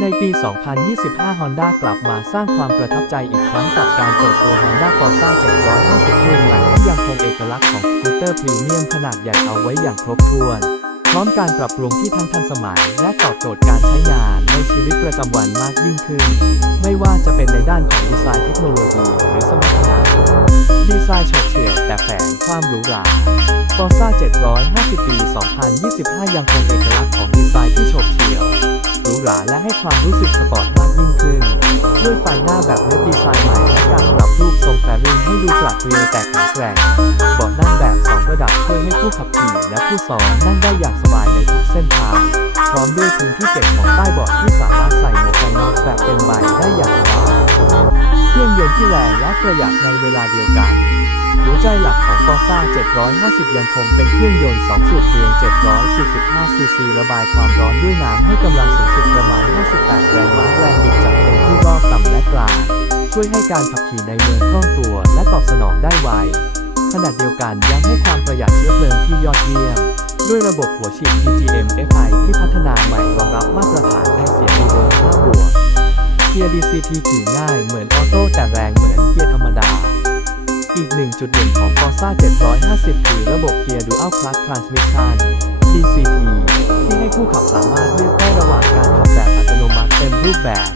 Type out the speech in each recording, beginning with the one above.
ในปี 2025 Honda กลับมาสร้างความประทับใจอีกครั้งกับการเปิดตัว Honda Forza 750รุ่นใหม่ที่ยังคงเอกลักษณ์ของสกูตเตอร์พรีเมียมขนาดใหญ่เอาไว้อย่างครบถ้วน พร้อมการปรับปรุงที่ทั้งทันสมัย และตอบโจทย์การใช้งานในชีวิตประจำวันมากยิ่งขึ้น ไม่ว่าจะเป็นในด้านของดีไซน์เทคโนโลยีหรือสมรรถนะดีไซน์โฉบเฉี่ยวแต่แฝงความหรูหรา Forza 750 ปี 2025 ยังคงเอกลักษณ์ของดีไซน์ที่โฉบเฉี่ยวหรูหราและให้ความรู้สึกสปอร์ตมากยิ่งขึ้น ด้วยไฟหน้าแบบเล็บดีไซน์ใหม่และการปรับรูปทรงแฟริ่งให้ดูปราดเปรียวแต่แข็งแกร่งบาะ ผู้ซ้อนนั่งได้อย่างสบายในทุกเส้นทาง พร้อมด้วยพื้นที่เก็บของใต้เบาะที่สามารถใส่หมวกกันน็อกแบบเต็มใบได้อย่างสบายเครื่องยนต์ที่แรงและประหยัดในเวลาเดียวกัน หัวใจหลักของ Forza 750 ยังคงเป็นเครื่องยนต์2สูบเรียง 745 ซีซีระบายความร้อนด้วยน้ำให้กำลังสูงสุดประมาณ 58 แรงม้าแรงบิดจัดเต็มที่รอบต่ำและกลางช่วยให้การขับขี่ในเมืองคล่องตัวและตอบสนองได้ไว ขณะเดียวกันยังให้ความประหยัดเชื้อเพลิงที่ยอดเยี่ยม ด้วยระบบหัวฉีด PGM FI ที่พัฒนาใหม่รองรับมาตรฐานไอเสียดีเวอร์5บวกเกียร์ DCT ขี่ง่ายเหมือนออโต้แต่แรงเหมือนเกียร์ธรรมดา อีกหนึ่งจุดเด่นของ Forza 750 คือระบบเกียร์ Dual Clutch Transmission DCT ที่ให้ผู้ขับสามารถเลือกได้ระหว่างการขับแบบอัตโนมัติเต็มรูปแบบ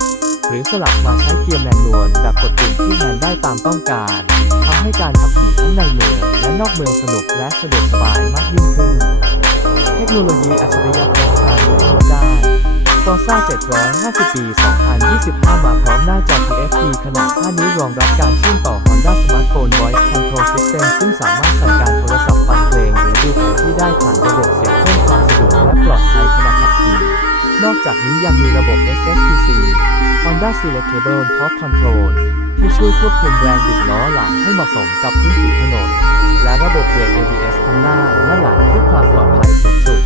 หรือสลับมาใช้เกียร์แมนนวลแบบกดปุ่มที่แทนได้ตามต้องการทำให้การขับขี่ทั้งในเมืองและนอกเมืองสนุกและสะดวกสบายมากยิ่งขึ้น เทคโนโลยีอัจฉริยะครบครันในทุกด้าน Forza 750 ปี 2025 มาพร้อมหน้าจอ TFT ขนาด 5 นิ้วรองรับการเชื่อมต่อ Honda Smartphone Voice Control System ซึ่งสามารถสั่งการ นอกจากนี้ยังมีระบบ SSPC Honda Selectable Torque Control ที่ช่วยควบคุมแรงบิดล้อหลังให้เหมาะสมกับพื้นผิวถนน และระบบเบรก ABS ทั้งหน้าและหลังเพื่อความปลอดภัยสูงสุด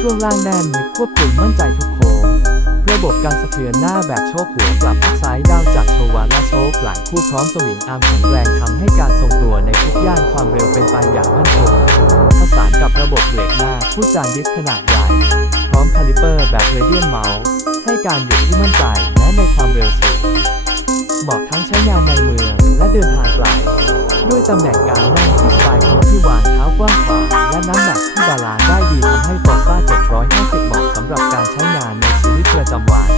ช่วงล่างแน่นควบคุมมั่นใจทุกโค้งระบบการสะเทือนหน้าแบบโชคหัวกลับซ้ายดาวจากโชวาและโชคหลังคู่พร้อมสวิงอาร์มแข็งแรงทำให้การทรงตัวในทุกย่านความเร็วเป็นไปอย่างมั่นคงผสานกับระบบเบรกหน้าผู้จานดิสขนาดใหญ่ อมคาลิเปอร์แบบเรเดียนเมาส์ให้การหยุดที่มั่นใจและในความเร็วสูง เหมาะทั้งใช้งานในเมืองและเดินทางไกล ด้วยตำแหน่งการนั่งที่สบายพร้อมที่วางเท้ากว้างขวางและน้ำหนักที่บาลานซ์ได้ดีทำให้ Forza 750 เหมาะสำหรับการใช้งานในชีวิตประจำวัน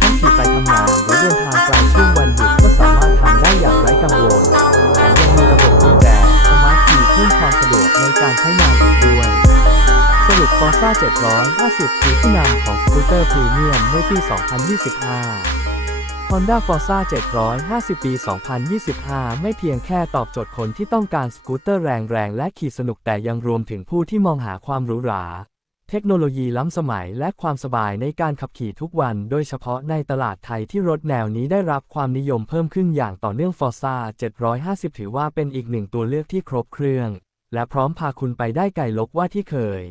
ทั้งขี่ไปทำงานหรือเดินทางไกลช่วงวันหยุดก็สามารถทำได้อย่างไร้กังวลแถมยังมีระบบกุญแจสมาร์ทคีย์เพิ่มความสะดวกในการใช้งานอีกด้วย สรุป Forza 750 คือผู้นำของสกูตเตอร์พรีเมียมในปี 2025 Honda Forza 750 ปี 2025 ไม่เพียงแค่ตอบโจทย์คนที่ต้องการสกูตเตอร์แรงๆ และขี่สนุกแต่ยังรวมถึงผู้ที่มองหาความหรูหรา เทคโนโลยีล้ำสมัยและความสบายในการขับขี่ทุกวัน โดยเฉพาะในตลาดไทยที่รถแนวนี้ได้รับความนิยมเพิ่มขึ้นอย่างต่อเนื่อง Forza 750 ถือว่าเป็นอีกหนึ่งตัวเลือกที่ครบเครื่องและพร้อมพาคุณไปได้ไกลลกว่าที่เคย